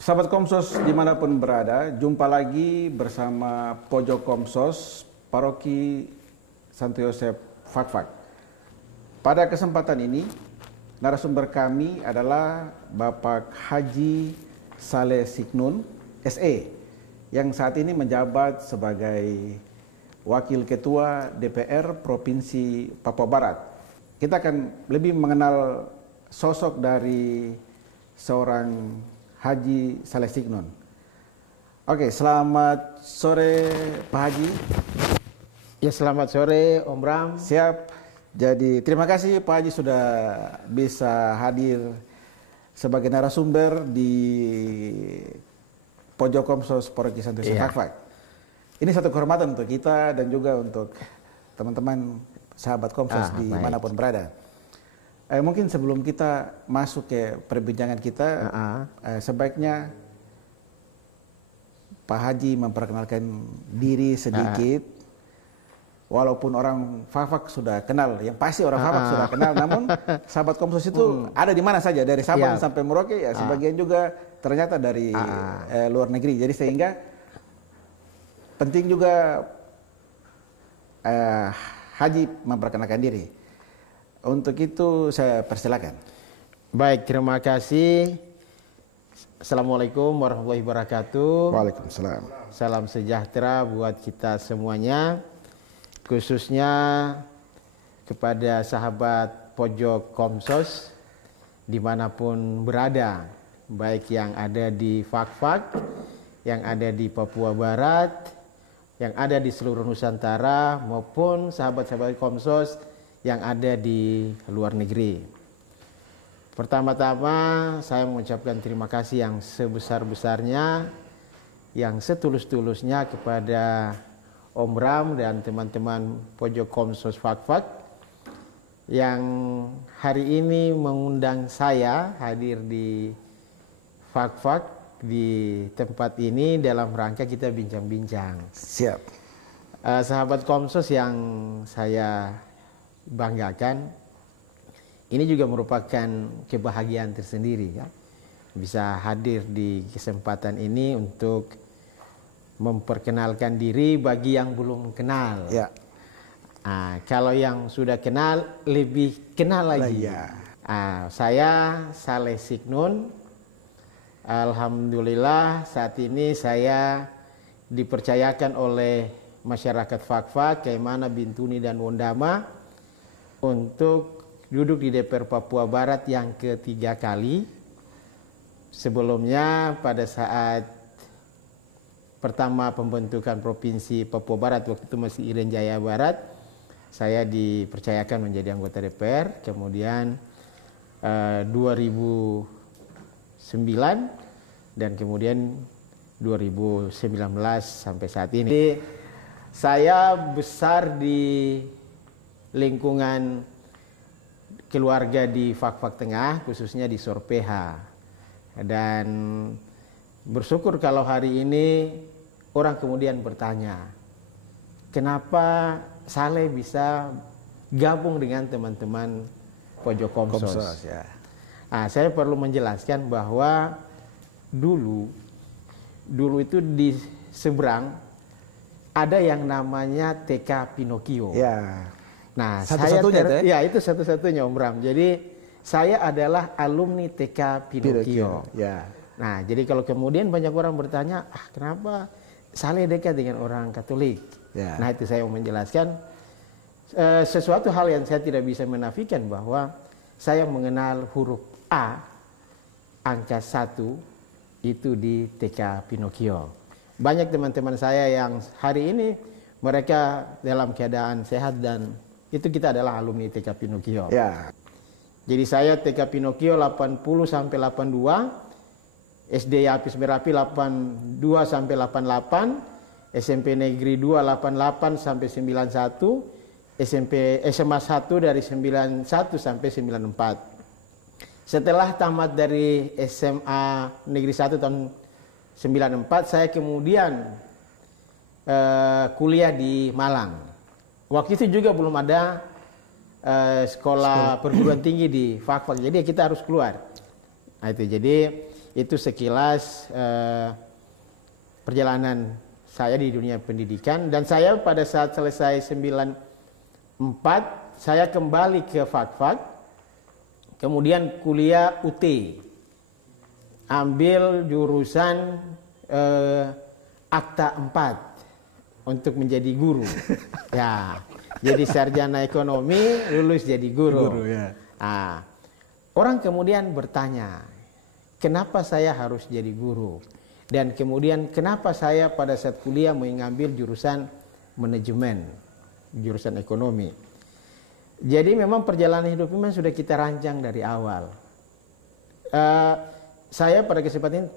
Sahabat Komsos dimanapun berada, jumpa lagi bersama Pojok Komsos Paroki Santo Yosef Fakfak. Pada kesempatan ini, narasumber kami adalah Bapak Haji Saleh Siknun, SE, yang saat ini menjabat sebagai Wakil Ketua DPR Provinsi Papua Barat. Kita akan lebih mengenal sosok dari seorang Haji Saleh Siknun. Oke, selamat sore Pak Haji. Ya, selamat sore Om Bram. Siap. Jadi terima kasih Pak Haji sudah bisa hadir sebagai narasumber di Pojok Komsos Paroki Santo Yosef Fakfak. Ini satu kehormatan untuk kita dan juga untuk teman-teman sahabat Komsos dimanapun berada. Mungkin sebelum kita masuk ke perbincangan kita, sebaiknya Pak Haji memperkenalkan diri sedikit. Walaupun orang Fakfak sudah kenal, yang pasti orang Fakfak sudah kenal, namun sahabat Komsos itu ada di mana saja, dari Sabang sampai Merauke, ya sebagian juga ternyata dari luar negeri. Jadi sehingga penting juga Haji memperkenalkan diri. Untuk itu saya persilakan. Baik, terima kasih. Assalamualaikum warahmatullahi wabarakatuh. Waalaikumsalam. Salam sejahtera buat kita semuanya, khususnya kepada sahabat Pojok Komsos dimanapun berada, baik yang ada di Fakfak, yang ada di Papua Barat, yang ada di seluruh Nusantara, maupun sahabat-sahabat Komsos yang ada di luar negeri. Pertama-tama saya mengucapkan terima kasih yang sebesar-besarnya, yang setulus-tulusnya kepada Om Bram dan teman-teman Pojok Komsos Fakfak yang hari ini mengundang saya hadir di Fakfak, di tempat ini dalam rangka kita bincang-bincang. Siap. Sahabat Komsos yang saya banggakan, ini juga merupakan kebahagiaan tersendiri ya, bisa hadir di kesempatan ini untuk memperkenalkan diri bagi yang belum kenal. Ya. Kalau yang sudah kenal lebih kenal lagi. Ya. Saya Saleh Siknun. Alhamdulillah saat ini saya dipercayakan oleh masyarakat Fakfak, Kaimana, Bintuni dan Wondama untuk duduk di DPR Papua Barat yang ketiga kali. Sebelumnya pada saat pertama pembentukan Provinsi Papua Barat, waktu itu masih Irian Jaya Barat, saya dipercayakan menjadi anggota DPR. Kemudian 2009 dan kemudian 2019 sampai saat ini. Jadi, saya besar di lingkungan keluarga di Fakfak Tengah, khususnya di Sorpeha, dan bersyukur kalau hari ini orang kemudian bertanya, kenapa Saleh bisa gabung dengan teman-teman Pojok Komsos. Ya. Saya perlu menjelaskan bahwa dulu itu di seberang ada yang namanya TK Pinocchio. Ya. Nah, satu-satunya ya itu satu-satunya Om Bram. Jadi saya adalah alumni TK Pinocchio. Ya. Nah, jadi kalau kemudian banyak orang bertanya, kenapa Saleh dekat dengan orang Katolik? Ya. Nah, itu saya mau menjelaskan sesuatu hal yang saya tidak bisa menafikan bahwa saya mengenal huruf A angka 1 itu di TK Pinocchio. Banyak teman-teman saya yang hari ini mereka dalam keadaan sehat dan itu kita adalah alumni TK Pinocchio. Ya. Jadi saya TK Pinocchio 80 sampai 82, SD Apis Merapi 82 sampai 88, SMP Negeri 2 88 sampai 91, SMA 1 dari 91 sampai 94. Setelah tamat dari SMA Negeri 1 tahun 94, saya kemudian kuliah di Malang. Waktu itu juga belum ada sekolah perguruan tinggi di Fakfak, jadi kita harus keluar. Nah, itu jadi itu sekilas perjalanan saya di dunia pendidikan. Dan saya pada saat selesai 94, saya kembali ke Fakfak, kemudian kuliah UT, ambil jurusan Akta 4 untuk menjadi guru. Ya, jadi sarjana ekonomi, lulus jadi guru. Ya. Nah, orang kemudian bertanya, kenapa saya harus jadi guru? Dan kemudian kenapa saya pada saat kuliah mengambil jurusan manajemen, jurusan ekonomi. Jadi memang perjalanan hidup memang sudah kita rancang dari awal. Saya pada kesempatan ini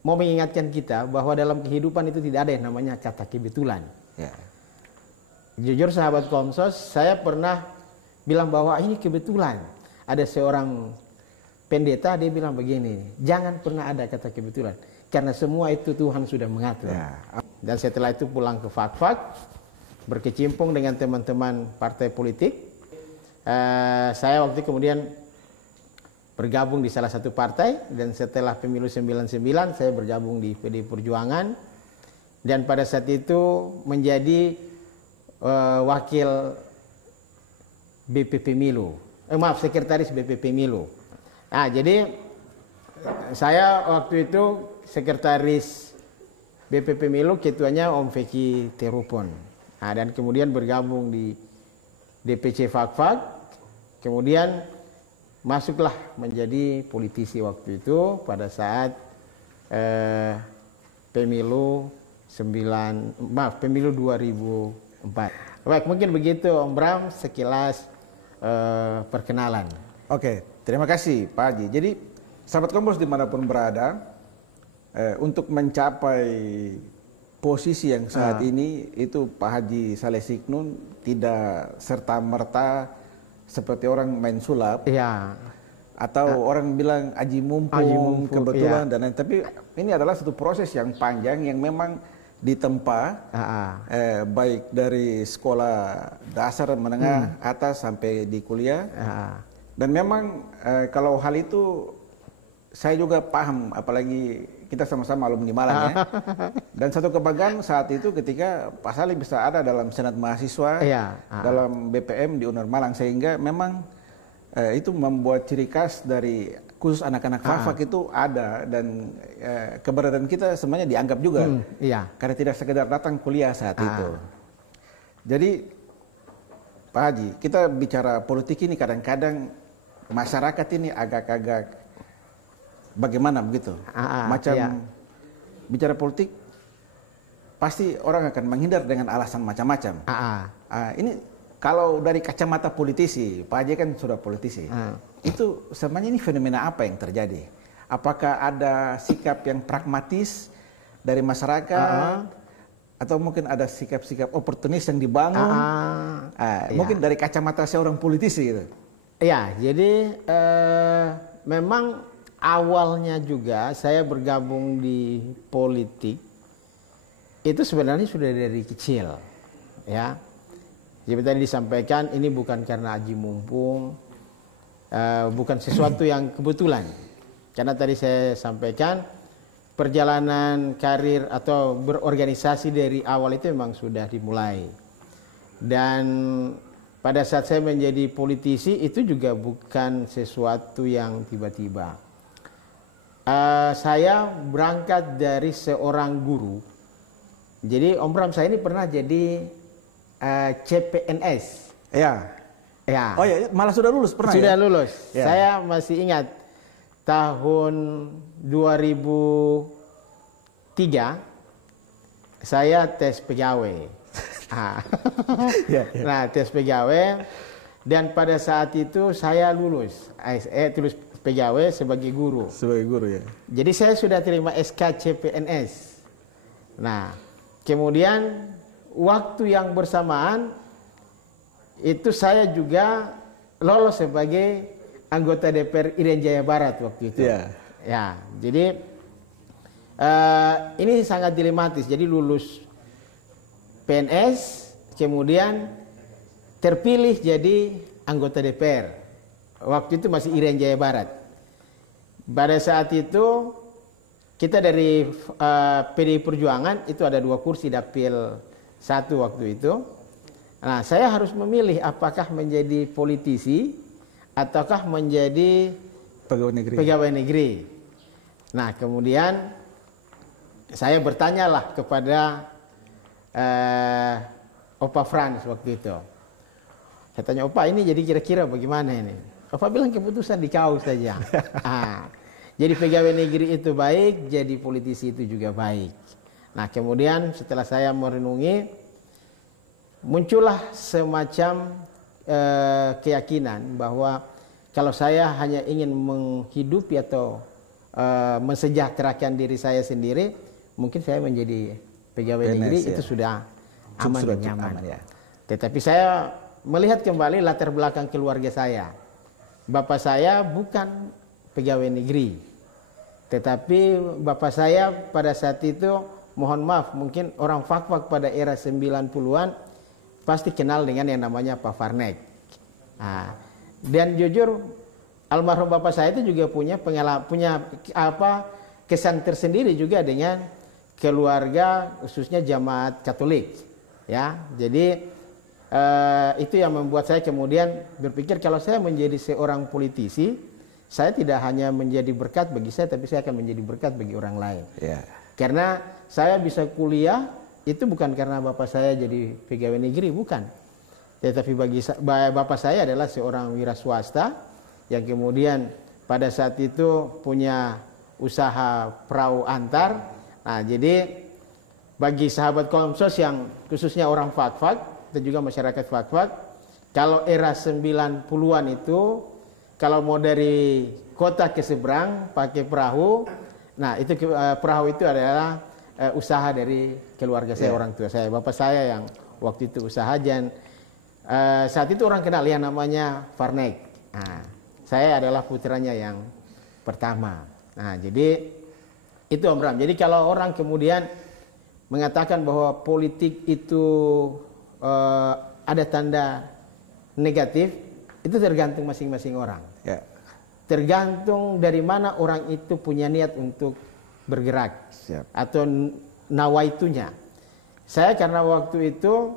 mau mengingatkan kita bahwa dalam kehidupan itu tidak ada yang namanya kata kebetulan. Ya. Jujur sahabat Komsos, saya pernah bilang bahwa ini kebetulan. Ada seorang pendeta, dia bilang begini, jangan pernah ada kata kebetulan. Karena semua itu Tuhan sudah mengatur. Ya. Dan setelah itu pulang ke Fakfak, berkecimpung dengan teman-teman partai politik. Saya waktu itu kemudian bergabung di salah satu partai, dan setelah pemilu 99 saya bergabung di PDI Perjuangan, dan pada saat itu menjadi wakil BPP Milu, sekretaris BPP Milu. Nah, jadi saya waktu itu sekretaris BPP Milu, ketuanya Om Feki Terupon. Nah, dan kemudian bergabung di DPC Fakfak, kemudian masuklah menjadi politisi waktu itu pada saat pemilu 2004. Baik, mungkin begitu Om Bram sekilas perkenalan. Oke, terima kasih Pak Haji. Jadi sahabat Kompas dimanapun berada, untuk mencapai posisi yang saat ini itu Pak Haji Saleh Siknun tidak serta-merta seperti orang main sulap, ya, atau orang bilang aji mumpung, kebetulan ya. dan lain. Tapi ini adalah satu proses yang panjang yang memang ditempa, baik dari sekolah dasar, menengah, atas sampai di kuliah. Dan memang kalau hal itu saya juga paham, apalagi kita sama-sama alumni Malang ya. Dan satu kebanggaan saat itu ketika Pak Saleh bisa ada dalam Senat Mahasiswa, dalam BPM di UNER Malang, sehingga memang itu membuat ciri khas dari khusus anak-anak Fakfak itu ada, dan keberadaan kita semuanya dianggap juga, karena tidak sekedar datang kuliah saat itu. Jadi Pak Haji, kita bicara politik ini kadang-kadang masyarakat ini agak-agak bagaimana begitu, macam bicara politik pasti orang akan menghindar dengan alasan macam-macam. Ini kalau dari kacamata politisi, Pak Haji kan sudah politisi, itu sebenarnya ini fenomena apa yang terjadi? Apakah ada sikap yang pragmatis dari masyarakat, atau mungkin ada sikap-sikap oportunis yang dibangun? Mungkin dari kacamata seorang politisi gitu. Ya, jadi memang awalnya juga saya bergabung di politik itu sebenarnya sudah dari kecil, ya. Jadi tadi disampaikan ini bukan karena aji mumpung, bukan sesuatu yang kebetulan. Karena tadi saya sampaikan perjalanan karir atau berorganisasi dari awal itu memang sudah dimulai. Dan pada saat saya menjadi politisi itu juga bukan sesuatu yang tiba-tiba. Saya berangkat dari seorang guru. Jadi Om Bram, saya ini pernah jadi CPNS. Ya. Oh ya, malah sudah lulus pernah? Sudah ya? lulus. Ya. Saya masih ingat tahun 2003 saya tes pegawai. Nah, tes pegawai, dan pada saat itu saya lulus. Tulis pegawai sebagai guru. Sebagai guru ya. Jadi saya sudah terima SK CPNS. Nah, kemudian waktu yang bersamaan itu saya juga lolos sebagai anggota DPR Irian Jaya Barat waktu itu. Ya, jadi ini sangat dilematis. Jadi lulus PNS, kemudian terpilih jadi anggota DPR. Waktu itu masih Irian Jaya Barat. Pada saat itu kita dari PDI Perjuangan itu ada 2 kursi dapil 1 waktu itu. Nah, saya harus memilih apakah menjadi politisi ataukah menjadi pegawai negeri. Nah, kemudian saya bertanyalah kepada Opa Frans waktu itu. Saya tanya, Opa, ini jadi kira-kira bagaimana ini? Opa bilang keputusan di kau saja. Jadi pegawai negeri itu baik, jadi politisi itu juga baik. Nah, kemudian setelah saya merenungi, muncullah semacam keyakinan bahwa kalau saya hanya ingin menghidupi atau mensejahterakan diri saya sendiri, mungkin saya menjadi pegawai negeri itu sudah aman dan nyaman. Ya. Tetapi saya melihat kembali latar belakang keluarga saya. Bapak saya bukan pegawai negeri, tetapi bapak saya pada saat itu, mohon maaf, mungkin orang Fak-Fak pada era 90-an pasti kenal dengan yang namanya Pak Farnek. Nah, dan jujur almarhum bapak saya itu juga punya kesan tersendiri juga dengan keluarga, khususnya jamaat Katolik. Ya, jadi itu yang membuat saya kemudian berpikir kalau saya menjadi seorang politisi, saya tidak hanya menjadi berkat bagi saya, tapi saya akan menjadi berkat bagi orang lain. Yeah. Karena saya bisa kuliah itu bukan karena bapak saya jadi pegawai negeri, bukan. Tetapi bapak saya adalah seorang wira swasta yang kemudian pada saat itu punya usaha perahu antar. Nah, jadi bagi sahabat Komsos yang khususnya orang Fak-Fak dan juga masyarakat Fak-Fak, kalau era 90-an itu, kalau mau dari kota ke seberang pakai perahu, nah itu perahu itu adalah usaha dari keluarga saya, orang tua saya, bapak saya yang waktu itu usaha, dan saat itu orang kenal yang namanya Farnek. Nah, saya adalah putranya yang pertama. Nah, jadi itu Om Bram. Jadi kalau orang kemudian mengatakan bahwa politik itu ada tanda negatif, itu tergantung masing-masing orang. Ya. Tergantung dari mana orang itu punya niat untuk bergerak. Siap. Atau nawaitunya. Saya karena waktu itu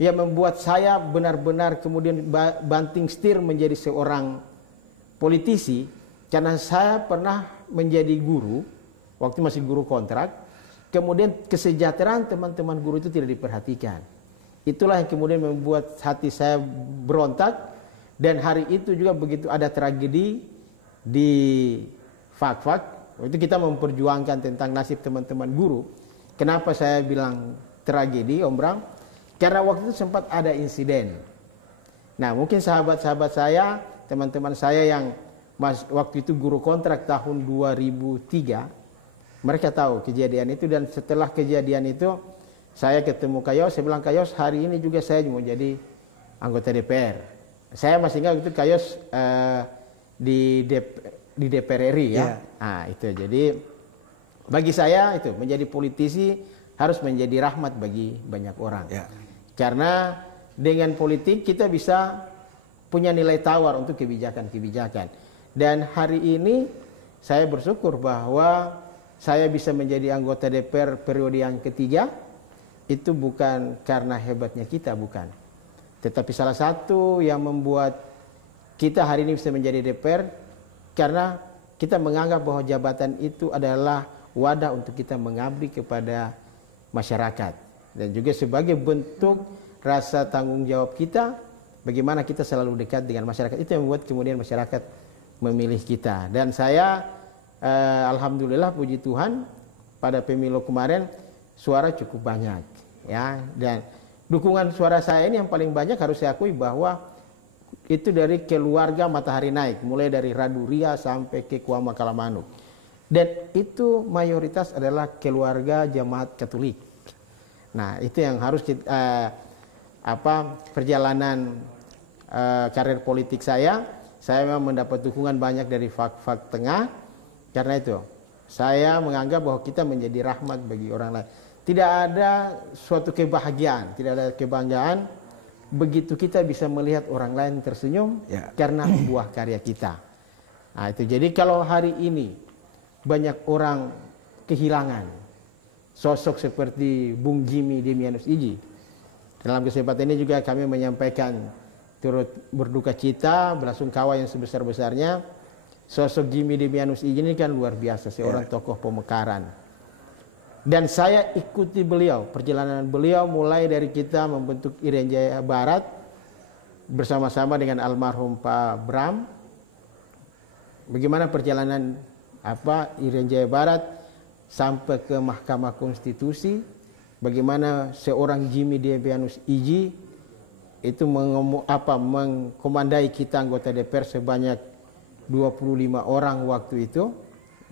yang membuat saya benar-benar kemudian banting setir menjadi seorang politisi, karena saya pernah menjadi guru waktu masih guru kontrak, kemudian kesejahteraan teman-teman guru itu tidak diperhatikan. Itulah yang kemudian membuat hati saya berontak, dan hari itu juga begitu ada tragedi di Fak-Fak, itu kita memperjuangkan tentang nasib teman-teman guru. Kenapa saya bilang tragedi, Om Bram? Karena waktu itu sempat ada insiden. Nah, mungkin sahabat-sahabat saya, teman-teman saya yang waktu itu guru kontrak tahun 2003, mereka tahu kejadian itu, dan setelah kejadian itu saya ketemu Kayos, saya bilang, Kayos, hari ini juga saya mau jadi anggota DPR. Saya masih ingat itu Kayos di DPR RI ya. Nah, itu jadi bagi saya itu menjadi politisi harus menjadi rahmat bagi banyak orang. Ya. Karena dengan politik kita bisa punya nilai tawar untuk kebijakan-kebijakan. Dan hari ini saya bersyukur bahwa saya bisa menjadi anggota DPR periode yang ketiga. Itu bukan karena hebatnya kita, bukan. Tetapi salah satu yang membuat kita hari ini bisa menjadi DPR, karena kita menganggap bahwa jabatan itu adalah wadah untuk kita mengabdi kepada masyarakat. Dan juga sebagai bentuk rasa tanggung jawab kita, bagaimana kita selalu dekat dengan masyarakat. Itu yang membuat kemudian masyarakat memilih kita. Dan saya, alhamdulillah, puji Tuhan, pada pemilu kemarin, suara cukup banyak, ya, dan dukungan suara saya ini yang paling banyak harus saya akui bahwa itu dari keluarga Matahari Naik, mulai dari Raduria sampai ke Kuama Kalamanuk, dan itu mayoritas adalah keluarga jamaat Katolik. Nah, itu yang harus kita, perjalanan karir politik saya memang mendapat dukungan banyak dari Fak-Fak Tengah, karena itu saya menganggap bahwa kita menjadi rahmat bagi orang lain. Tidak ada suatu kebahagiaan, tidak ada kebanggaan begitu kita bisa melihat orang lain tersenyum karena buah karya kita. Nah, itu jadi kalau hari ini banyak orang kehilangan sosok seperti Bung Jimmy Demianus Iji. Dalam kesempatan ini juga kami menyampaikan turut berduka cita, belasungkawa yang sebesar-besarnya. Sosok Jimmy Demianus Iji ini kan luar biasa, seorang tokoh pemekaran. Dan saya ikuti beliau, perjalanan beliau mulai dari kita membentuk Irian Jaya Barat bersama-sama dengan almarhum Pak Bram. Bagaimana perjalanan Irian Jaya Barat sampai ke Mahkamah Konstitusi, bagaimana seorang Jimmy Demianus Iji itu mengkomandai kita anggota DPR sebanyak 25 orang waktu itu,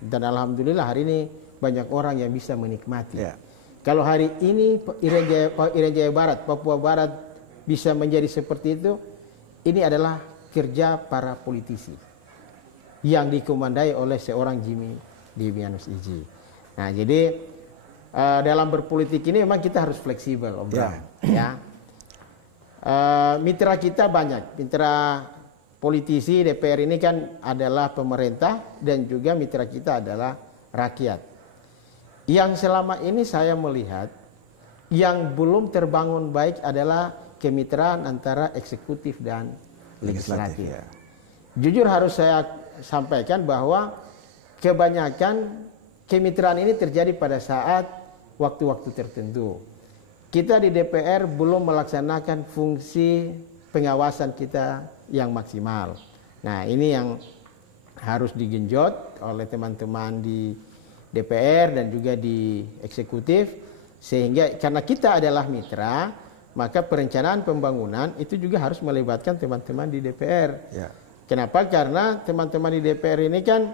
dan alhamdulillah hari ini banyak orang yang bisa menikmati. Kalau hari ini Irian Jaya Barat, Papua Barat bisa menjadi seperti itu, ini adalah kerja para politisi yang dikomandai oleh seorang Jimmy Demianus Iji. Nah, jadi dalam berpolitik ini memang kita harus fleksibel, Om Bram. Ya. Mitra kita banyak, mitra politisi DPR ini kan adalah pemerintah dan juga mitra kita adalah rakyat. Yang selama ini saya melihat yang belum terbangun baik adalah kemitraan antara eksekutif dan legislatif. Jujur harus saya sampaikan bahwa kebanyakan kemitraan ini terjadi pada saat waktu-waktu tertentu. Kita di DPR belum melaksanakan fungsi pengawasan kita yang maksimal. Nah, ini yang harus digenjot oleh teman-teman di DPR dan juga di eksekutif, sehingga karena kita adalah mitra, maka perencanaan pembangunan itu juga harus melibatkan teman-teman di DPR. Kenapa? Karena teman-teman di DPR ini kan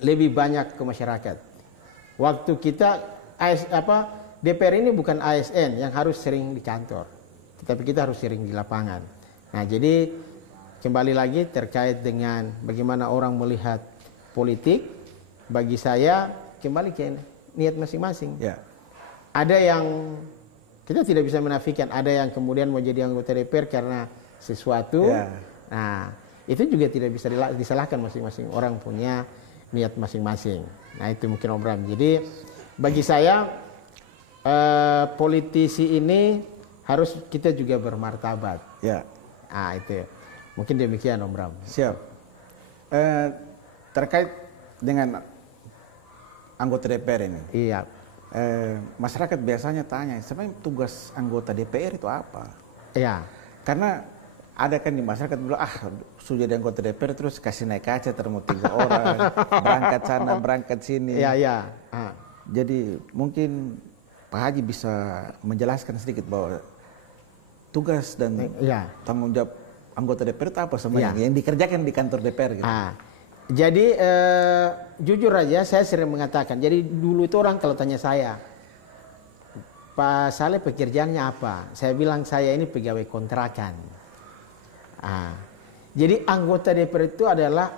lebih banyak ke masyarakat. Waktu kita DPR ini bukan ASN yang harus sering di kantor, tetapi kita harus sering di lapangan. Nah, jadi kembali lagi terkait dengan bagaimana orang melihat politik, bagi saya kembali ke niat masing-masing. Ada yang kita tidak bisa menafikan, ada yang kemudian mau jadi anggota DPR karena sesuatu. Nah, itu juga tidak bisa disalahkan, masing-masing orang punya niat masing-masing. Nah, itu mungkin Om Bram. Jadi bagi saya politisi ini harus kita juga bermartabat. Nah, itu mungkin demikian Om Bram. Siap. Terkait dengan anggota DPR ini. Masyarakat biasanya tanya, sebenarnya tugas anggota DPR itu apa? Karena ada kan di masyarakat bilang, sudah jadi anggota DPR terus kasih naik kaca terus 3 orang, berangkat sana, berangkat sini. Jadi mungkin Pak Haji bisa menjelaskan sedikit bahwa tugas dan tanggung jawab anggota DPR itu apa sebenarnya yang dikerjakan di kantor DPR gitu. Jadi jujur aja saya sering mengatakan, jadi dulu itu orang kalau tanya saya, Pak Saleh pekerjaannya apa? Saya bilang saya ini pegawai kontrakan. Jadi anggota DPR itu adalah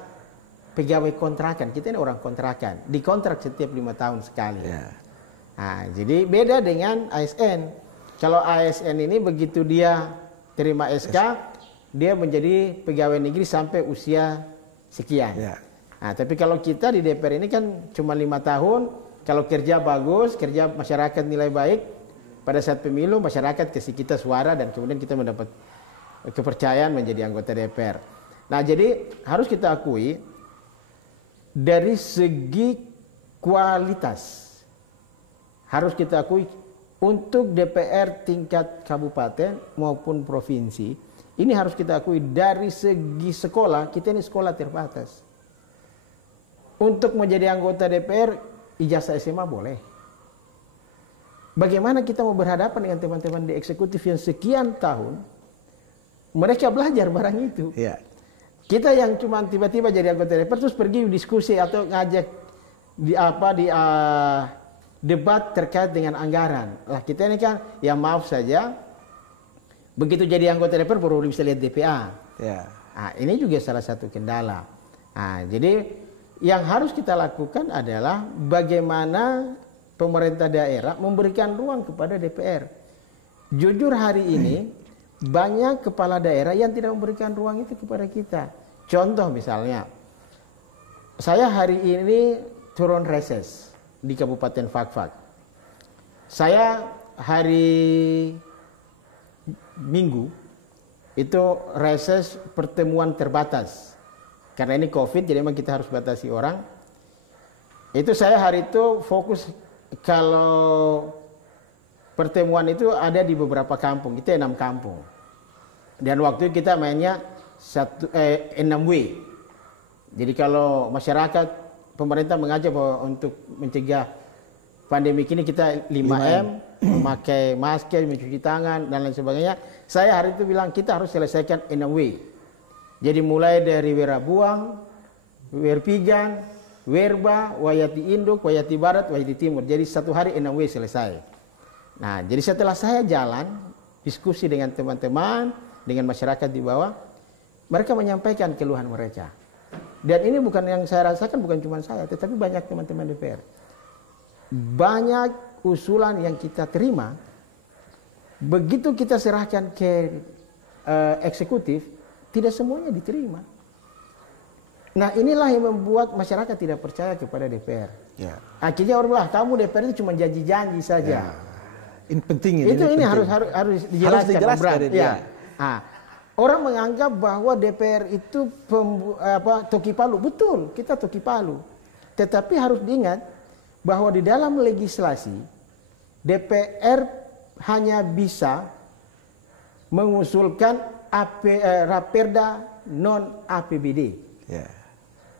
pegawai kontrakan. Kita ini orang kontrakan, dikontrak setiap 5 tahun sekali. Jadi beda dengan ASN. Kalau ASN ini begitu dia terima SK, dia menjadi pegawai negeri sampai usia sekian. Tapi kalau kita di DPR ini kan cuma 5 tahun. Kalau kerja bagus, kerja masyarakat nilai baik, pada saat pemilu masyarakat kasih kita suara dan kemudian kita mendapat kepercayaan menjadi anggota DPR. Nah, jadi harus kita akui dari segi kualitas, harus kita akui untuk DPR tingkat kabupaten maupun provinsi, ini harus kita akui dari segi sekolah, kita ini sekolah terbatas. Untuk menjadi anggota DPR, ijazah SMA boleh. Bagaimana kita mau berhadapan dengan teman-teman di eksekutif yang sekian tahun mereka belajar barang itu. Kita yang cuma tiba-tiba jadi anggota DPR terus pergi diskusi atau ngajak debat terkait dengan anggaran. Lah kita ini kan ya maaf saja, begitu jadi anggota DPR baru bisa lihat DPA. Ini juga salah satu kendala. Jadi yang harus kita lakukan adalah bagaimana pemerintah daerah memberikan ruang kepada DPR. Jujur hari ini banyak kepala daerah yang tidak memberikan ruang itu kepada kita. Contoh misalnya, saya hari ini turun reses. di Kabupaten Fakfak. Saya hari Minggu itu reses pertemuan terbatas. Karena ini COVID, jadi memang kita harus batasi orang. Itu saya hari itu fokus, kalau pertemuan itu ada di beberapa kampung, itu 6 kampung. Dan waktu itu kita mainnya 6W. Jadi kalau masyarakat, pemerintah mengajak bahwa untuk mencegah pandemi ini kita 5M, memakai masker, mencuci tangan, dan lain sebagainya. Saya hari itu bilang kita harus selesaikan 6W. Jadi mulai dari Werabuang, Werpigan, Werba, Wayati Induk, Wayati Barat, Wayati Timur. Jadi 1 hari 6W selesai. Nah, jadi setelah saya jalan, diskusi dengan teman-teman, dengan masyarakat di bawah, mereka menyampaikan keluhan mereka. Dan ini bukan yang saya rasakan, bukan cuma saya, tetapi banyak teman-teman DPR. Banyak usulan yang kita terima, begitu kita serahkan ke eksekutif, tidak semuanya diterima. Nah, inilah yang membuat masyarakat tidak percaya kepada DPR. Ya. Akhirnya orang bilang, kamu DPR itu cuma janji-janji saja. Ya. Ini penting ini penting. harus dijelaskan. Ya. Nah, orang menganggap bahwa DPR itu Toki Palu. Betul, kita Toki Palu. Tetapi harus diingat bahwa di dalam legislasi DPR hanya bisa mengusulkan Raperda non APBD. Ya.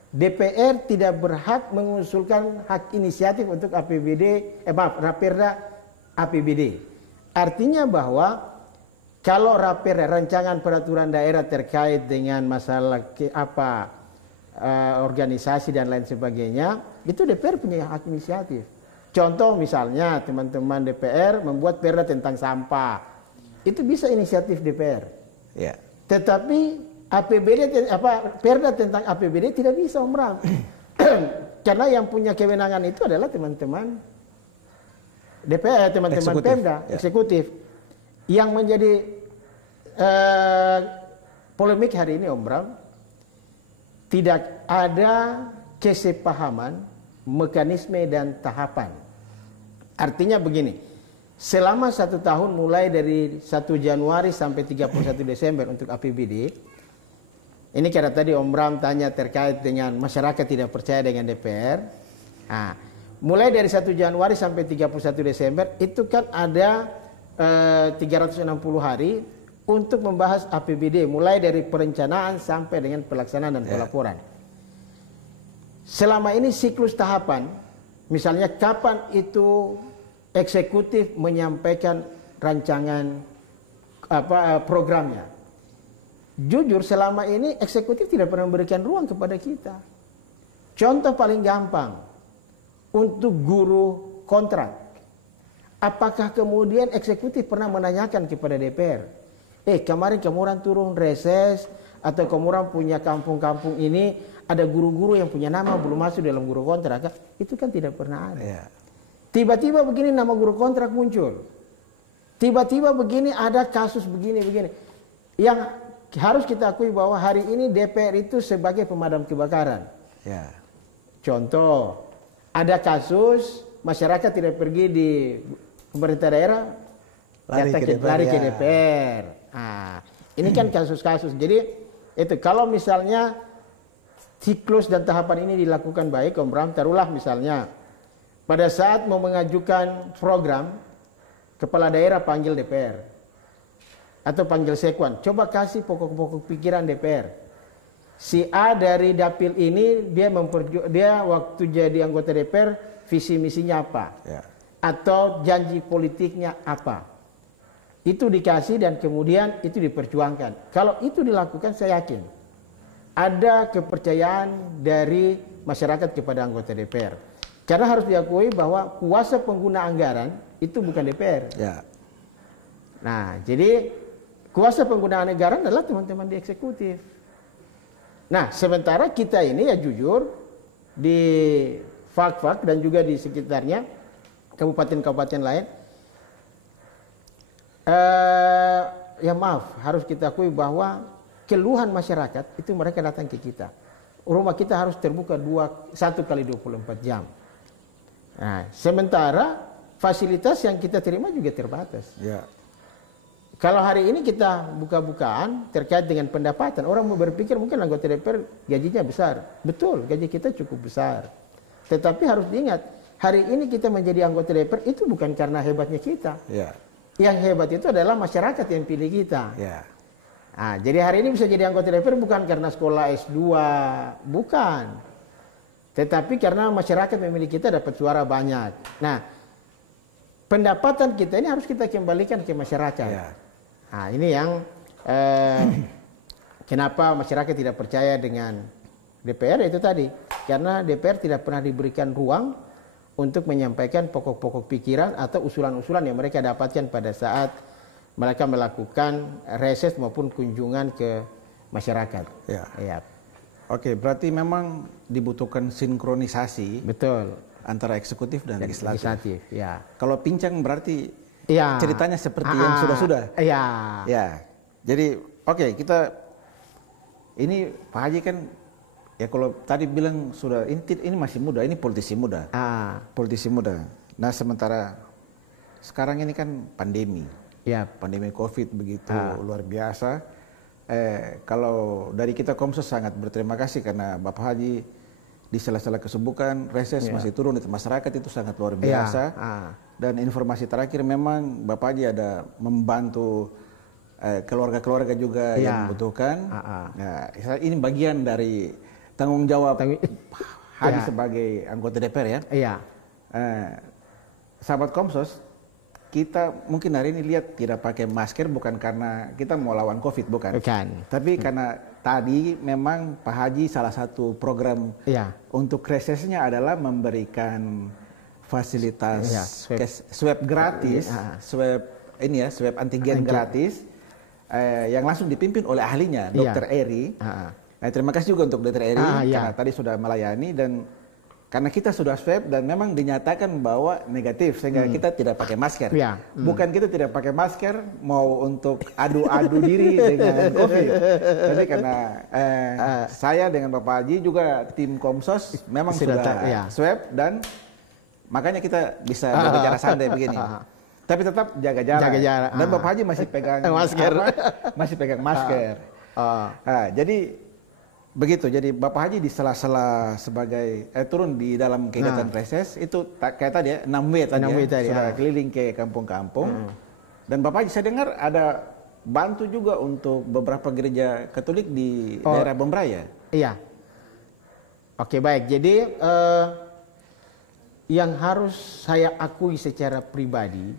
DPR tidak berhak mengusulkan hak inisiatif untuk Raperda APBD. Artinya bahwa kalau Raperda, rancangan peraturan daerah terkait dengan masalah organisasi dan lain sebagainya, itu DPR punya hak inisiatif. Contoh misalnya teman-teman DPR membuat perda tentang sampah, itu bisa inisiatif DPR. Ya. Tetapi perda tentang APBD tidak bisa, Om Ram. Karena yang punya kewenangan itu adalah teman-teman DPR, teman-teman Pemda, eksekutif. Yang menjadi polemik hari ini, Om Ram, tidak ada kesepahaman, mekanisme dan tahapan. Artinya begini, selama 1 tahun mulai dari 1 Januari sampai 31 Desember untuk APBD, ini karena tadi Om Ram tanya terkait dengan masyarakat tidak percaya dengan DPR. Nah, mulai dari 1 Januari sampai 31 Desember itu kan ada 360 hari untuk membahas APBD, mulai dari perencanaan sampai dengan pelaksanaan dan pelaporan. Selama ini siklus tahapan, misalnya kapan itu eksekutif menyampaikan rancangan programnya. Jujur selama ini eksekutif tidak pernah memberikan ruang kepada kita. Contoh paling gampang, untuk guru kontrak. Apakah kemudian eksekutif pernah menanyakan kepada DPR, kemarin kamu orang turun reses, atau kamu orang punya kampung-kampung ini, ada guru-guru yang punya nama belum masuk dalam guru kontrak? Itu kan tidak pernah ada. Ya. Tiba-tiba begini nama guru kontrak muncul. Tiba-tiba begini ada kasus begini-begini. Yang harus kita akui bahwa hari ini DPR itu sebagai pemadam kebakaran. Ya. Contoh, ada kasus masyarakat tidak pergi di pemerintah daerah, lari ke DPR. Nah, ini kan kasus-kasus. Jadi itu kalau misalnya siklus dan tahapan ini dilakukan baik, Om Bram, taruhlah misalnya pada saat mau mengajukan program, kepala daerah panggil DPR atau panggil sekwan, coba kasih pokok-pokok pikiran DPR. Si A dari dapil ini dia waktu jadi anggota DPR visi misinya apa, atau janji politiknya apa, itu dikasih dan kemudian itu diperjuangkan. Kalau itu dilakukan, saya yakin ada kepercayaan dari masyarakat kepada anggota DPR. Karena harus diakui bahwa kuasa pengguna anggaran itu bukan DPR. Ya. Nah, jadi kuasa penggunaan anggaran adalah teman-teman di eksekutif. Nah, sementara kita ini ya jujur di Fakfak dan juga di sekitarnya kabupaten-kabupaten lain, ya maaf, harus kita akui bahwa keluhan masyarakat itu mereka datang ke kita. Rumah kita harus terbuka 1 kali 24 jam. Nah, sementara fasilitas yang kita terima juga terbatas. Ya. Kalau hari ini kita buka-bukaan terkait dengan pendapatan, orang mau berpikir mungkin anggota DPR gajinya besar. Betul, gaji kita cukup besar. Tetapi harus diingat, hari ini kita menjadi anggota DPR itu bukan karena hebatnya kita. Ya. Yang hebat itu adalah masyarakat yang pilih kita. Ya. Nah, jadi hari ini bisa jadi anggota DPR bukan karena sekolah S2, bukan. Tetapi karena masyarakat memilih kita dapat suara banyak. Nah, pendapatan kita ini harus kita kembalikan ke masyarakat. Ya. Nah, ini yang kenapa masyarakat tidak percaya dengan DPR itu tadi. Karena DPR tidak pernah diberikan ruang untuk menyampaikan pokok-pokok pikiran atau usulan-usulan yang mereka dapatkan pada saat mereka melakukan reses maupun kunjungan ke masyarakat. Ya. Ya. Oke, berarti memang dibutuhkan sinkronisasi. Betul. Antara eksekutif dan legislatif. Ya. Kalau pincang berarti Ya. ceritanya seperti yang sudah-sudah. Ya. Ya. Jadi oke, kita ini Pak Haji kan ya kalau tadi bilang sudah ini masih muda, ini politisi muda. Politisi muda. Nah, sementara sekarang ini kan pandemi. Ya. Pandemi Covid begitu luar biasa. Kalau dari kita Komsos sangat berterima kasih karena Bapak Haji di sela-sela kesibukan reses masih turun di masyarakat, itu sangat luar biasa. Dan informasi terakhir memang Bapak Haji ada membantu keluarga-keluarga juga yang membutuhkan. Nah, ini bagian dari tanggung jawab Haji sebagai anggota DPR ya. Iya. Sahabat Komsos, kita mungkin hari ini lihat tidak pakai masker bukan karena kita mau lawan COVID, bukan. Tapi karena tadi memang Pak Haji salah satu program untuk resesnya adalah memberikan fasilitas swab gratis, swab antigen gratis yang langsung dipimpin oleh ahlinya, Dr. Eri. Terima kasih juga untuk Dr. Eri karena tadi sudah melayani dan karena kita sudah swab dan memang dinyatakan bahwa negatif sehingga kita tidak pakai masker. Bukan kita tidak pakai masker mau untuk adu-adu diri dengan COVID. Tapi karena saya dengan Bapak Haji juga tim Komsos memang sudah swab dan makanya kita bisa berbicara santai begini. Tapi tetap jaga jarak. Dan Bapak Haji masih pegang masker. Masih pegang masker. Jadi begitu, jadi Bapak Haji di sela-sela sebagai turun di dalam kegiatan reses itu kayak tadi ya 6W tadi sudah keliling ke kampung-kampung. Dan Bapak Haji saya dengar ada bantu juga untuk beberapa gereja Katolik di daerah Bombraya. Iya. Oke, baik. Jadi yang harus saya akui secara pribadi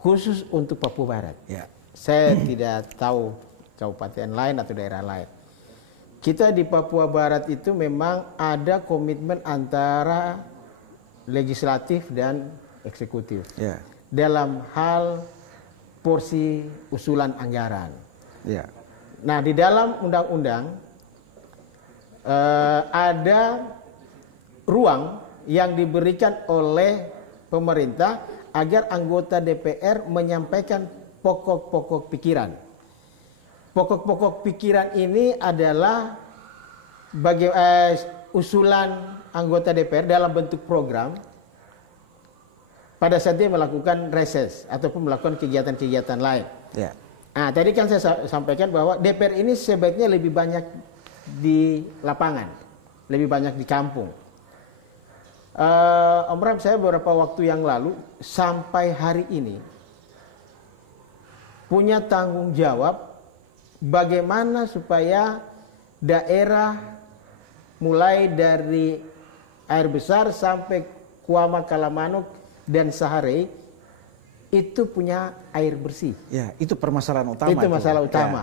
khusus untuk Papua Barat. Saya tidak tahu kabupaten lain atau daerah lain. Kita di Papua Barat itu memang ada komitmen antara legislatif dan eksekutif dalam hal porsi usulan anggaran. Nah, di dalam undang-undang ada ruang yang diberikan oleh pemerintah agar anggota DPR menyampaikan pokok-pokok pikiran. Pokok-pokok pikiran ini adalah usulan anggota DPR dalam bentuk program pada saat dia melakukan reses ataupun melakukan kegiatan-kegiatan lain. Nah, tadi kan saya sampaikan bahwa DPR ini sebaiknya lebih banyak di lapangan, lebih banyak di kampung. Om Ram, saya beberapa waktu yang lalu sampai hari ini punya tanggung jawab bagaimana supaya daerah mulai dari air besar sampai Kuama, Kalamanuk dan Saharei itu punya air bersih. Itu permasalahan utama. Itu masalah utama.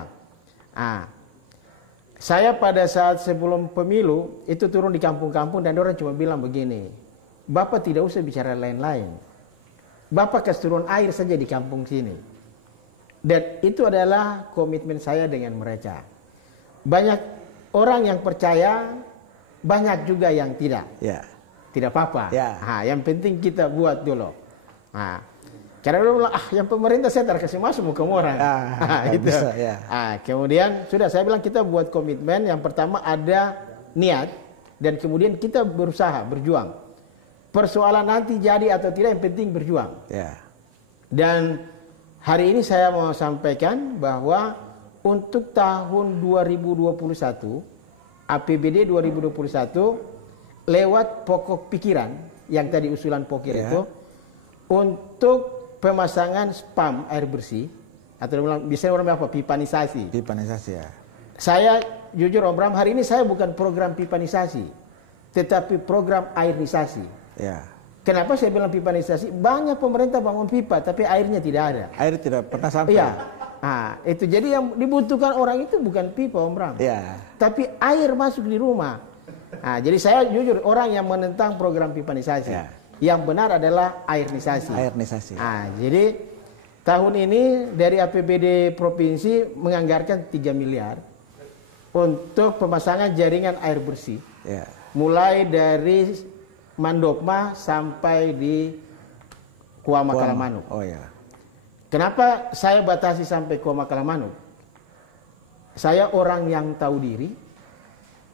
Saya pada saat sebelum pemilu itu turun di kampung-kampung dan orang cuma bilang begini, Bapak tidak usah bicara lain-lain. Bapak kasih turun air saja di kampung sini. Dan itu adalah komitmen saya dengan mereka. Banyak orang yang percaya, banyak juga yang tidak. Tidak apa-apa. Yang penting kita buat dulu. Karena dia bilang, yang pemerintah saya tak kasih masuk muka orang. Gitu. Kemudian sudah saya bilang kita buat komitmen. Yang pertama ada niat dan kemudian kita berusaha, berjuang. persoalan nanti jadi atau tidak, yang penting berjuang. Ya. Dan hari ini saya mau sampaikan bahwa untuk tahun 2021, APBD 2021 lewat pokok pikiran yang tadi usulan pokir itu, untuk pemasangan spam air bersih atau bisa orang apa, pipanisasi. Pipanisasi ya. Saya jujur Om Bram, hari ini saya bukan program pipanisasi, tetapi program airnisasi. Ya. Kenapa saya bilang pipanisasi? Banyak pemerintah bangun pipa, tapi airnya tidak ada. Air tidak pernah sampai. Iya. Nah, itu jadi yang dibutuhkan orang itu bukan pipa Om Bram, tapi air masuk di rumah. Nah, jadi saya jujur orang yang menentang program pipanisasi. Yang benar adalah airnisasi. Airnisasi. Nah, jadi tahun ini dari APBD provinsi menganggarkan 3 miliar untuk pemasangan jaringan air bersih. Mulai dari Mandokma sampai di Kuama Kalamanuk. Oh ya. Kenapa saya batasi sampai Kuama Kalamanuk? Saya orang yang tahu diri.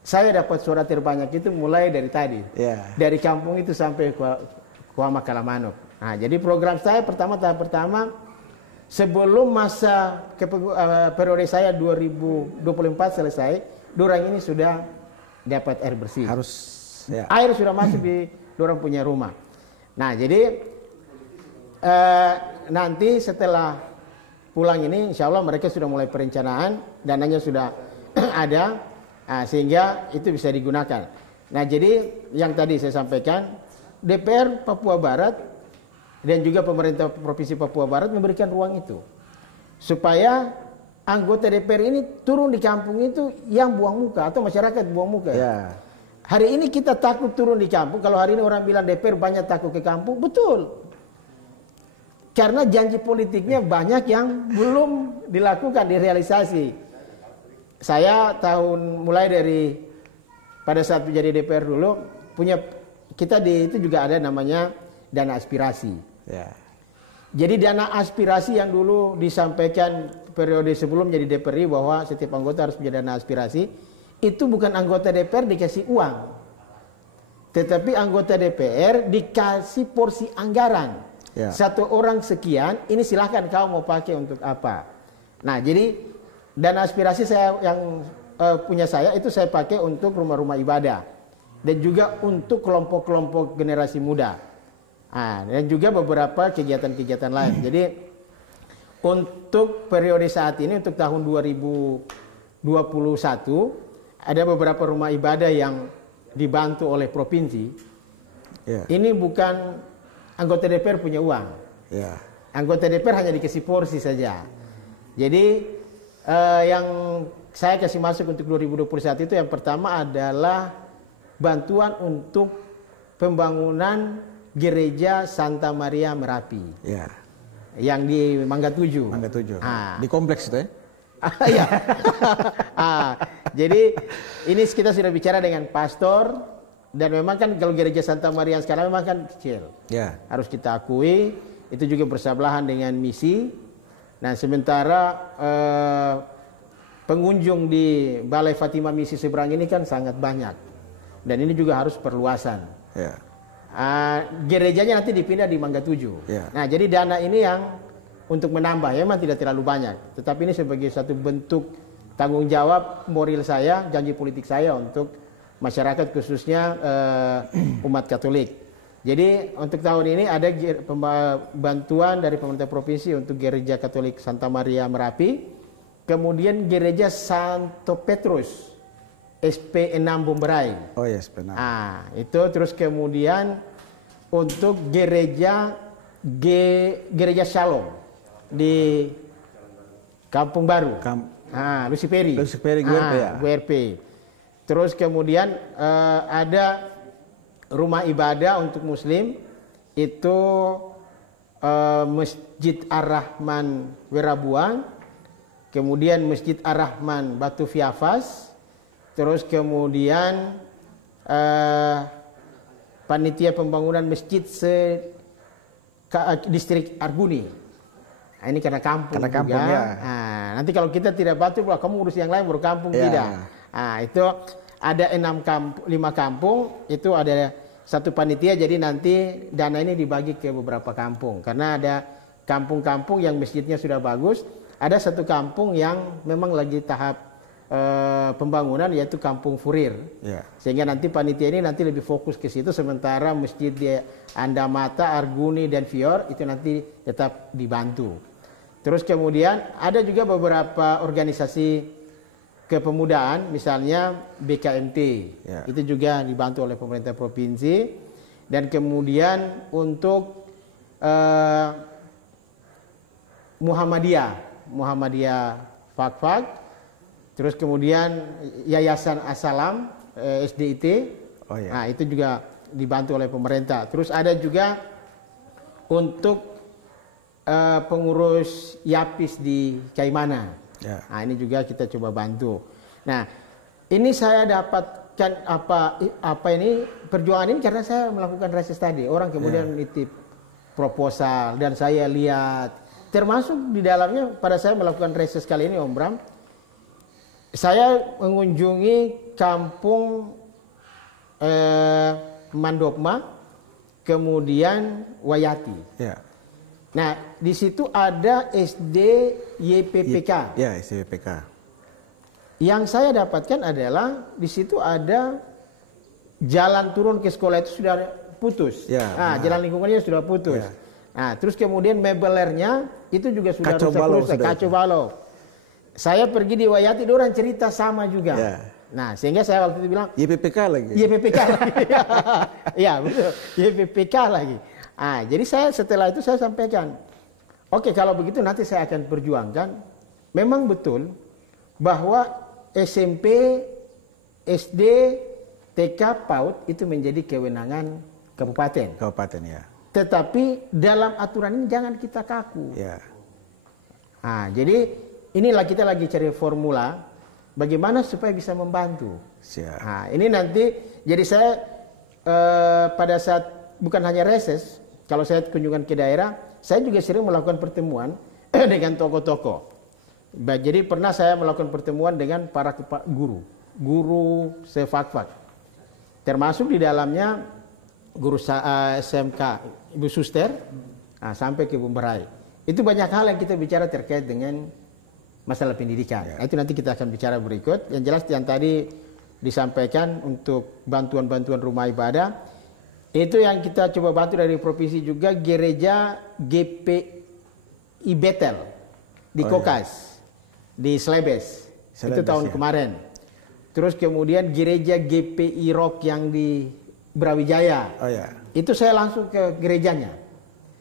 Saya dapat surat terbanyak itu mulai dari tadi. Dari kampung itu sampai Kuama Kalamanuk. Nah, jadi program saya tahap pertama sebelum masa periode saya 2024 selesai, dorang ini sudah dapat air bersih. Air sudah masuk di dorang punya rumah. Nah, jadi nanti setelah pulang ini, insya Allah mereka sudah mulai perencanaan, dananya sudah ada, sehingga itu bisa digunakan. Nah, jadi yang tadi saya sampaikan, DPR Papua Barat dan juga pemerintah Provinsi Papua Barat memberikan ruang itu, supaya anggota DPR ini turun di kampung itu yang buang muka atau masyarakat buang muka. Hari ini kita takut turun di kampung. Kalau hari ini orang bilang DPR banyak takut ke kampung, betul. Karena janji politiknya banyak yang belum dilakukan, direalisasi. Saya mulai dari pada saat menjadi DPR dulu, kita itu juga ada namanya dana aspirasi. Jadi dana aspirasi yang dulu disampaikan periode sebelum jadi DPR bahwa setiap anggota harus punya dana aspirasi, itu bukan anggota DPR dikasih uang, tetapi anggota DPR dikasih porsi anggaran. Satu orang sekian, ini silahkan kau mau pakai untuk apa. Nah, jadi dana aspirasi saya yang punya saya itu saya pakai untuk rumah-rumah ibadah dan juga untuk kelompok-kelompok generasi muda. Dan juga beberapa kegiatan-kegiatan lain. Jadi untuk periode saat ini, untuk tahun 2021, ada beberapa rumah ibadah yang dibantu oleh provinsi. Ini bukan anggota DPR punya uang. Anggota DPR hanya dikasih porsi saja. Jadi yang saya kasih masuk untuk 2021 itu yang pertama adalah bantuan untuk pembangunan Gereja Santa Maria Merapi. Yang di Mangga 7. Di kompleks itu ya? Iya. Jadi ini kita sudah bicara dengan pastor, dan memang kan kalau Gereja Santa Maria sekarang memang kan kecil. Harus kita akui, itu juga bersebelahan dengan misi. Nah, sementara pengunjung di Balai Fatima Misi seberang ini kan sangat banyak. Dan ini juga harus perluasan. Gerejanya nanti dipindah di Mangga 7. Nah, jadi dana ini yang untuk menambah, memang tidak terlalu banyak. Tetapi ini sebagai satu bentuk tanggung jawab moral saya, janji politik saya untuk masyarakat khususnya umat Katolik. Jadi untuk tahun ini ada bantuan dari pemerintah provinsi untuk Gereja Katolik Santa Maria Merapi, kemudian Gereja Santo Petrus SP6 Bomberai. SP6. Itu terus kemudian untuk Gereja Shalom di Kampung Baru. Luciperi GWRP. Terus kemudian ada rumah ibadah untuk Muslim, itu Masjid Ar-Rahman Werabuan, kemudian Masjid Ar-Rahman Batu Fiafas, terus kemudian panitia pembangunan masjid distrik Arguni. Nah, ini karena kampung juga. Nanti kalau kita tidak bantu, kamu urus yang lain baru kampung tidak. Itu ada 5 kampung, itu ada satu panitia, jadi nanti dana ini dibagi ke beberapa kampung. Karena ada kampung-kampung yang masjidnya sudah bagus, ada satu kampung yang memang lagi tahap pembangunan, yaitu Kampung Furir. Ya. Sehingga nanti panitia ini nanti lebih fokus ke situ, sementara masjid di Andamata, Arguni, dan Fior itu nanti tetap dibantu. Terus kemudian ada juga beberapa organisasi kepemudaan, misalnya BKMT, Ya. itu juga dibantu oleh pemerintah provinsi. Dan kemudian untuk Muhammadiyah Fakfak, terus kemudian Yayasan Asalam SDIT, nah itu juga dibantu oleh pemerintah. Terus ada juga untuk pengurus Yapis di Kaimana. Ya. Nah ini juga kita coba bantu. Nah ini saya dapatkan apa ini perjuangan ini karena saya melakukan reses tadi. Orang kemudian nitip proposal dan saya lihat, termasuk di dalamnya pada saya melakukan reses kali ini, Om Bram, saya mengunjungi kampung Mandokma, kemudian Wayati. Ya. Nah, di situ ada SD YPPK. Ya, YPPK. Yang saya dapatkan adalah di situ ada jalan turun ke sekolah itu sudah putus. Ya, jalan lingkungannya sudah putus. Ya. Nah, terus kemudian mebelernya itu juga sudah rusak. Kacau balau. Saya pergi di Wayati, orang cerita sama juga. Ya. Nah, sehingga saya waktu itu bilang, YPPK lagi. YPPK lagi. Iya, betul. YPPK lagi. Jadi saya setelah itu saya sampaikan, oke, kalau begitu nanti saya akan perjuangkan. Memang betul bahwa SMP, SD, TK, PAUD itu menjadi kewenangan kabupaten. Kabupaten, ya. Tetapi dalam aturan ini jangan kita kaku. Ya. Jadi inilah kita lagi cari formula bagaimana supaya bisa membantu. Siap. Ini nanti jadi saya pada saat bukan hanya reses, kalau saya kunjungan ke daerah, saya juga sering melakukan pertemuan dengan tokoh-tokoh. Jadi pernah saya melakukan pertemuan dengan para guru sefakfak, termasuk di dalamnya guru SMK Ibu Suster, sampai ke Bumberai. Itu banyak hal yang kita bicara terkait dengan masalah pendidikan. Ya. Itu nanti kita akan bicara berikut. Yang jelas yang tadi disampaikan untuk bantuan-bantuan rumah ibadah, itu yang kita coba bantu dari provinsi juga, gereja GPI Betel di Kokas, di Slebes. Itu tahun kemarin. Terus kemudian gereja GPI Rock yang di Brawijaya. Itu saya langsung ke gerejanya.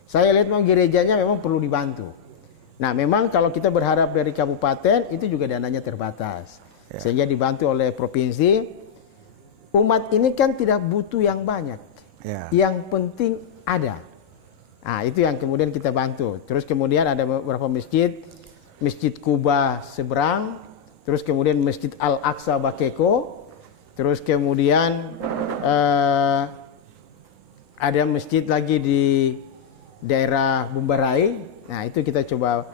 Saya lihat memang gerejanya memang perlu dibantu. Nah, memang kalau kita berharap dari kabupaten, itu juga dananya terbatas. Sehingga dibantu oleh provinsi. Umat ini kan tidak butuh yang banyak. Yang penting ada. Itu yang kemudian kita bantu. Terus kemudian ada beberapa masjid. Masjid Kuba seberang. Terus kemudian Masjid Al-Aqsa Bakeko. Terus kemudian ada masjid lagi di daerah Bumberai. Nah, itu kita coba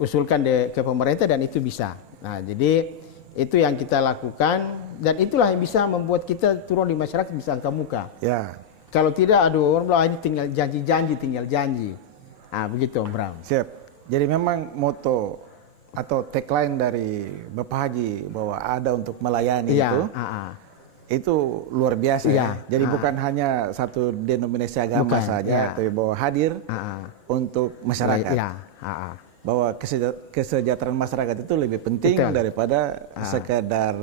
usulkan ke pemerintah dan itu bisa. Nah, jadi itu yang kita lakukan dan itulah yang bisa membuat kita turun di masyarakat bisa angkat muka. Ya. Kalau tidak, orang bilang ini tinggal janji. Begitu Om Bram. Siap. Jadi memang moto atau tagline dari Bapak Haji bahwa ada untuk melayani itu luar biasa ya. Jadi bukan hanya satu denominasi agama saja, tapi bahwa hadir untuk masyarakat. Bahwa kesejahteraan masyarakat itu lebih penting daripada sekedar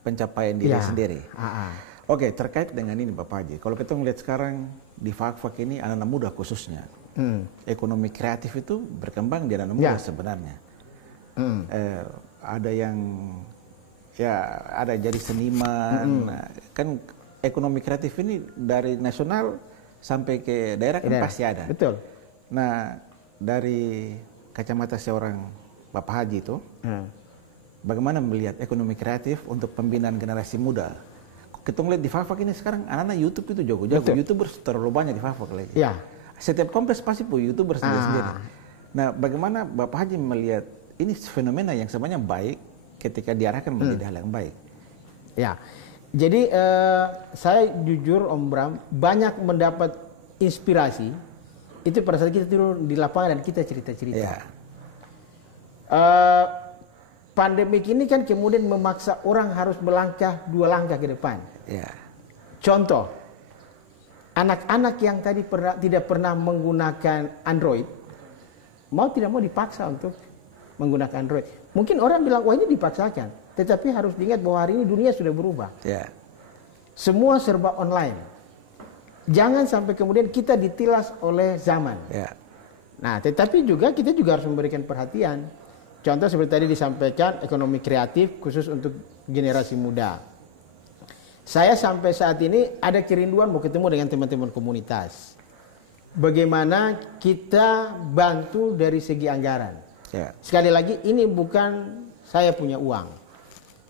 pencapaian diri sendiri. Oke, terkait dengan ini Bapak Haji, kalau kita melihat sekarang di Fakfak ini anak-anak muda khususnya, ekonomi kreatif itu berkembang di anak muda sebenarnya. Ada yang ada jadi seniman, kan ekonomi kreatif ini dari nasional sampai ke daerah kan pasti ada. Betul. Nah, dari kacamata seorang Bapak Haji itu, bagaimana melihat ekonomi kreatif untuk pembinaan generasi muda? Kita melihat di Fakfak ini sekarang anak-anak YouTube itu jago-jago. YouTubers terlalu banyak di Fakfak lagi. Setiap kompleks pasti punya YouTubers sendiri-sendiri. Nah, bagaimana Bapak Haji melihat ini fenomena yang sebenarnya baik ketika diarahkan menjadi hal yang baik? Jadi saya jujur Om Bram banyak mendapat inspirasi itu pada saat kita turun di lapangan dan kita cerita-cerita. Ya. Pandemik ini kan kemudian memaksa orang harus melangkah 2 langkah ke depan. Ya. Contoh, anak-anak yang tadi tidak pernah menggunakan Android, mau tidak mau dipaksa untuk menggunakan Android. Mungkin orang bilang, wah ini dipaksakan. Tetapi harus diingat bahwa hari ini dunia sudah berubah. Ya. Semua serba online. Jangan sampai kemudian kita ditilas oleh zaman. Ya. Nah, tetapi kita juga harus memberikan perhatian. Contoh seperti tadi disampaikan, ekonomi kreatif khusus untuk generasi muda. Saya sampai saat ini ada kerinduan mau ketemu dengan teman-teman komunitas. Bagaimana kita bantu dari segi anggaran. Ya. Sekali lagi, ini bukan saya punya uang.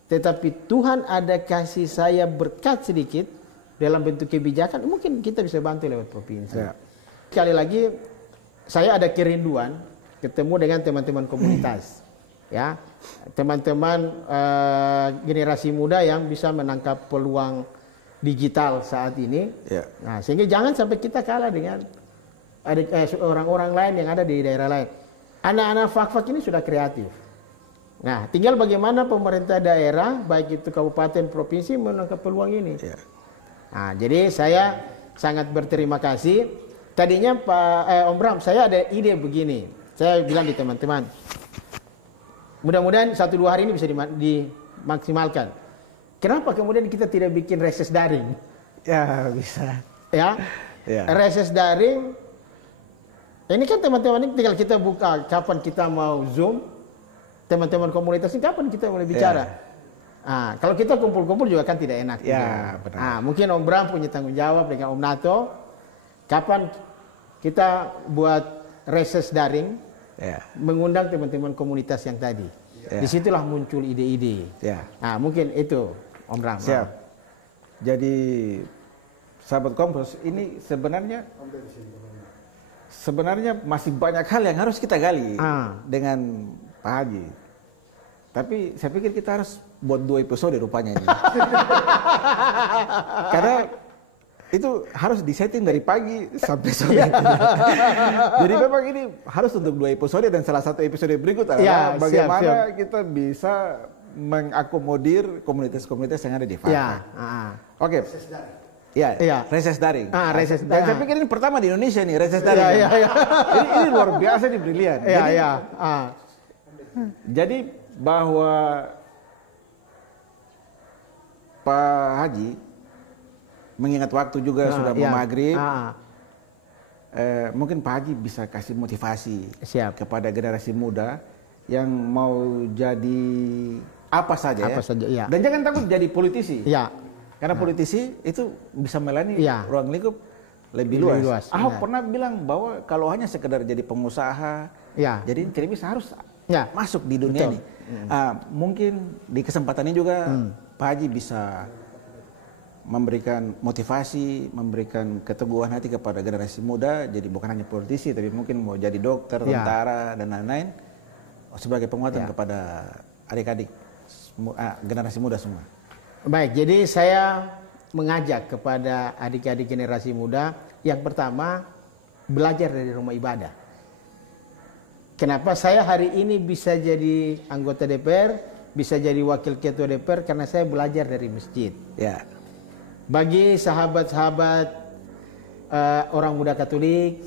Tetapi Tuhan ada kasih saya berkat sedikit dalam bentuk kebijakan, mungkin kita bisa bantu lewat provinsi. Ya. Sekali lagi, saya ada kerinduan ketemu dengan teman-teman komunitas. Ya, teman-teman generasi muda yang bisa menangkap peluang digital saat ini. Ya. Nah, sehingga jangan sampai kita kalah dengan orang-orang lain yang ada di daerah lain. Anak-anak fak-fak ini sudah kreatif. Nah, tinggal bagaimana pemerintah daerah, baik itu kabupaten, provinsi, menangkap peluang ini. Ya. Nah, jadi saya sangat berterima kasih. Tadinya Pak Om Bram, saya ada ide begini. Saya bilang di teman-teman, mudah-mudahan 1-2 hari ini bisa dimaksimalkan. Kenapa kemudian kita tidak bikin reses daring? Ya, bisa. Ya, Ya. reses daring. Ini kan teman-teman ini tinggal kita buka kapan kita mau Zoom. Teman-teman komunitas ini kapan kita mulai bicara. Nah, kalau kita kumpul-kumpul juga kan tidak enak. Ya, juga. benar. Nah, mungkin Om Bram punya tanggung jawab dengan Om Nato. Kapan kita buat reses daring, Ya. mengundang teman-teman komunitas yang tadi. Ya. Disitulah muncul ide-ide. Ya. Nah, mungkin itu Om Bram. Siap. Jadi sahabat Kompos, ini sebenarnya masih banyak hal yang harus kita gali dengan Pak Haji. Tapi saya pikir kita harus buat 2 episode rupanya ini. Karena itu harus disetting dari pagi sampai sore. Jadi memang ini harus untuk 2 episode, dan salah satu episode berikut adalah bagaimana kita bisa mengakomodir komunitas-komunitas yang ada di Fak. Ya. Oke. Ya, reses daring. Reses Dan daring. saya pikir ini pertama di Indonesia nih, reses daring. Ya. Ini luar biasa, ini brilian. Jadi bahwa Pak Haji mengingat waktu juga sudah mau maghrib, mungkin Pak Haji bisa kasih motivasi kepada generasi muda yang mau jadi apa saja, ya. Dan jangan takut jadi politisi. Ya. Karena politisi itu bisa melayani ruang lingkup lebih luas. Ahok pernah bilang bahwa kalau hanya sekedar jadi pengusaha, jadi tidak bisa, harus masuk di dunia ini. Mungkin di kesempatan ini juga Pak Haji bisa memberikan motivasi, memberikan keteguhan hati kepada generasi muda. Jadi bukan hanya politisi, tapi mungkin mau jadi dokter, tentara, dan lain-lain, sebagai penguatan kepada adik-adik generasi muda semua. Baik, jadi saya mengajak kepada adik-adik generasi muda, yang pertama, belajar dari rumah ibadah. Kenapa saya hari ini bisa jadi anggota DPR, bisa jadi wakil ketua DPR, karena saya belajar dari masjid. Ya. Bagi sahabat-sahabat orang muda Katolik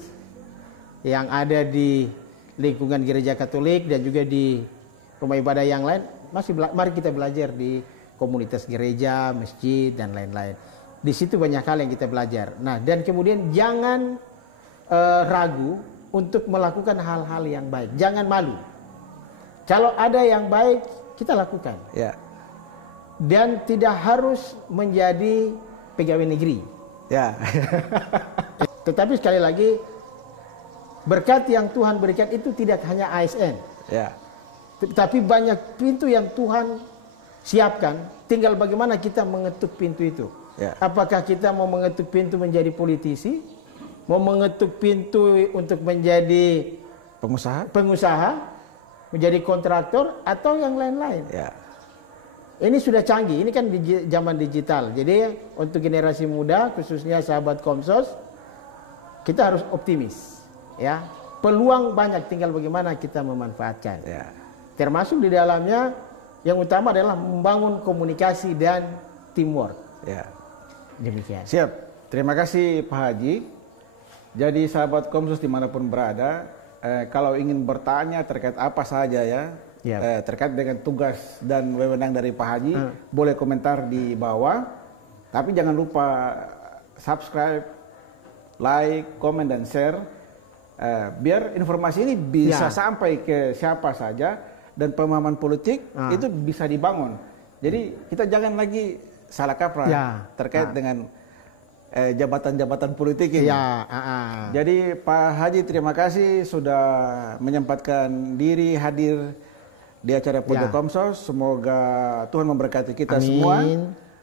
yang ada di lingkungan gereja Katolik dan juga di rumah ibadah yang lain, mari kita belajar di komunitas gereja, masjid, dan lain-lain. Di situ banyak hal yang kita belajar. Nah, dan kemudian jangan ragu untuk melakukan hal-hal yang baik. Jangan malu. Kalau ada yang baik, kita lakukan. Ya. Dan tidak harus menjadi pegawai negeri. Ya. Tetapi sekali lagi, berkat yang Tuhan berikan itu tidak hanya ASN. Ya. Tapi banyak pintu yang Tuhan siapkan, tinggal bagaimana kita mengetuk pintu itu. Ya. Apakah kita mau mengetuk pintu menjadi politisi, mau mengetuk pintu untuk menjadi Pengusaha, menjadi kontraktor, atau yang lain-lain. Ya. Ini sudah canggih, ini kan zaman digital. Jadi untuk generasi muda, khususnya sahabat Komsos, kita harus optimis, ya. Peluang banyak, tinggal bagaimana kita memanfaatkan. Ya. Termasuk di dalamnya yang utama adalah membangun komunikasi dan teamwork. Ya. Demikian. Siap. Terima kasih Pak Haji. Jadi sahabat Komsos dimanapun berada, kalau ingin bertanya terkait apa saja ya, terkait dengan tugas dan wewenang dari Pak Haji, boleh komentar di bawah. Tapi jangan lupa subscribe, like, komen, dan share. Biar informasi ini bisa sampai ke siapa saja dan pemahaman politik itu bisa dibangun. Jadi kita jangan lagi salah kaprah terkait dengan jabatan-jabatan politik ini. Jadi Pak Haji terima kasih sudah menyempatkan diri hadir di acara Pojok Komsos. Semoga Tuhan memberkati kita semua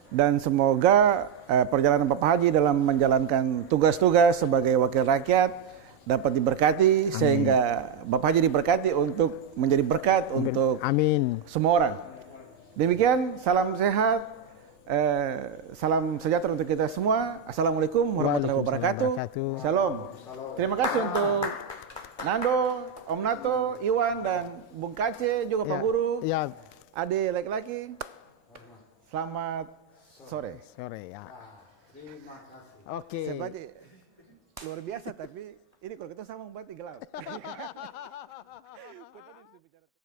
dan semoga perjalanan Bapak Haji dalam menjalankan tugas-tugas sebagai wakil rakyat dapat diberkati sehingga Bapak Haji diberkati untuk menjadi berkat untuk semua orang. Demikian, salam sehat, salam sejahtera untuk kita semua. Assalamualaikum warahmatullahi wabarakatuh. Shalom. Terima kasih untuk Nando, Om Nato, Iwan, dan Bung Kace, juga Pak Guru, adik laki-laki. Selamat sore. Terima kasih. Oke. Sebagai luar biasa, tapi ini kalau kita sama berarti gelap.